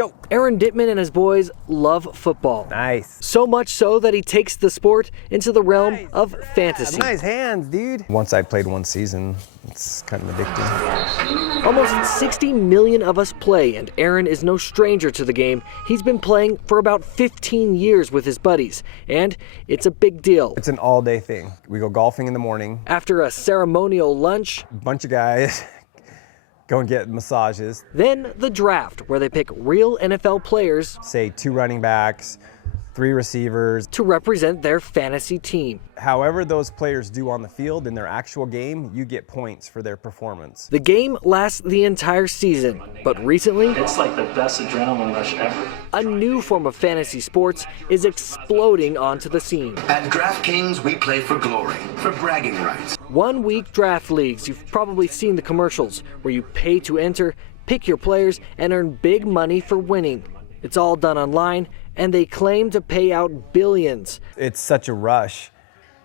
Go. Aaron Dittman and his boys love football. Nice. So much so that he takes the sport into the realm of fantasy. Nice hands, dude. Once I played one season, it's kind of addicting. Almost 60 million of us play, and Aaron is no stranger to the game. He's been playing for about 15 years with his buddies, and it's a big deal. It's an all-day thing. We go golfing in the morning. After a ceremonial lunch, A bunch of guys go and get massages. then the draft, where they pick real NFL players Say 2 running backs, 3 receivers. to represent their fantasy team. However those players do on the field in their actual game, you get points for their performance. The game lasts the entire season, but recently, It's like the best adrenaline rush ever. a new form of fantasy sports is exploding onto the scene. At DraftKings, we play for glory, for bragging rights. 1 week draft leagues, you've probably seen the commercials, where you pay to enter, pick your players, and earn big money for winning. It's all done online, and they claim to pay out billions. It's such a rush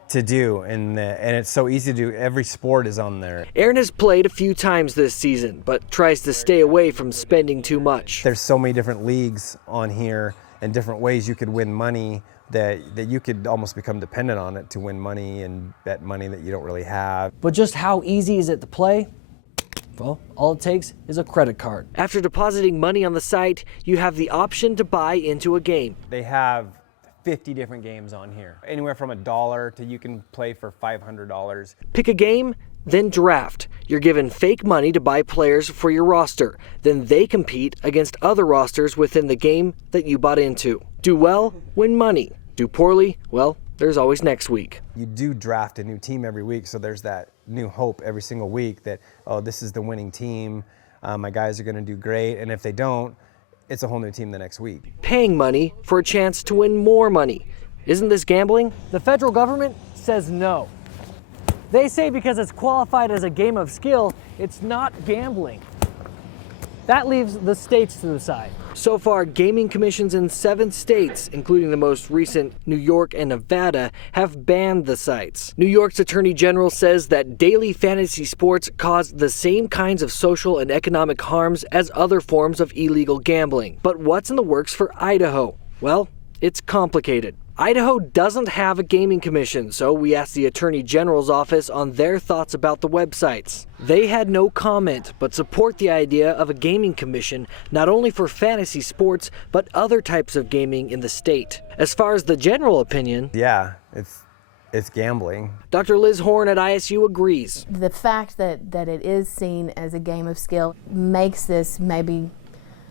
to do, and it's so easy to do. Every sport is on there. Aaron has played a few times this season, but tries to stay away from spending too much. There's so many different leagues on here and different ways you could win money that you could almost become dependent on it to win money and bet money that you don't really have. But just how easy is it to play? Well, all it takes is a credit card. After depositing money on the site, you have the option to buy into a game. They have 50 different games on here. Anywhere from $1 to you can play for $500. Pick a game, then draft. You're given fake money to buy players for your roster. Then they compete against other rosters within the game that you bought into. Do well, win money. Do poorly, well, there's always next week. You do draft a new team every week, so there's that new hope every single week that, oh, this is the winning team. My guys are going to do great, and if they don't, it's a whole new team the next week. Paying money for a chance to win more money. Isn't this gambling? The federal government says no. They say because it's qualified as a game of skill, it's not gambling. That leaves the states to decide. So far, gaming commissions in 7 states, including the most recent New York and Nevada, have banned the sites. New York's Attorney General says that daily fantasy sports cause the same kinds of social and economic harms as other forms of illegal gambling. But what's in the works for Idaho? Well, it's complicated. Idaho doesn't have a gaming commission, so we asked the Attorney General's office on their thoughts about the websites. They had no comment, but support the idea of a gaming commission not only for fantasy sports, but other types of gaming in the state. As far as the general opinion, Yeah, it's gambling. Dr. Liz Horn at ISU agrees. The fact that it is seen as a game of skill makes this maybe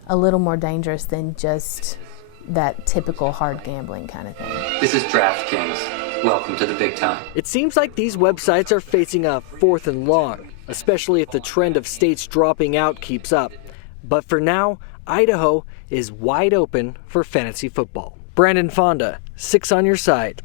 a little more dangerous than just that typical hard gambling kind of thing. This is DraftKings. Welcome to the big time. It seems like these websites are facing a 4th and long, especially if the trend of states dropping out keeps up. But for now, Idaho is wide open for fantasy football. Brandon Fonda, 6 on your side.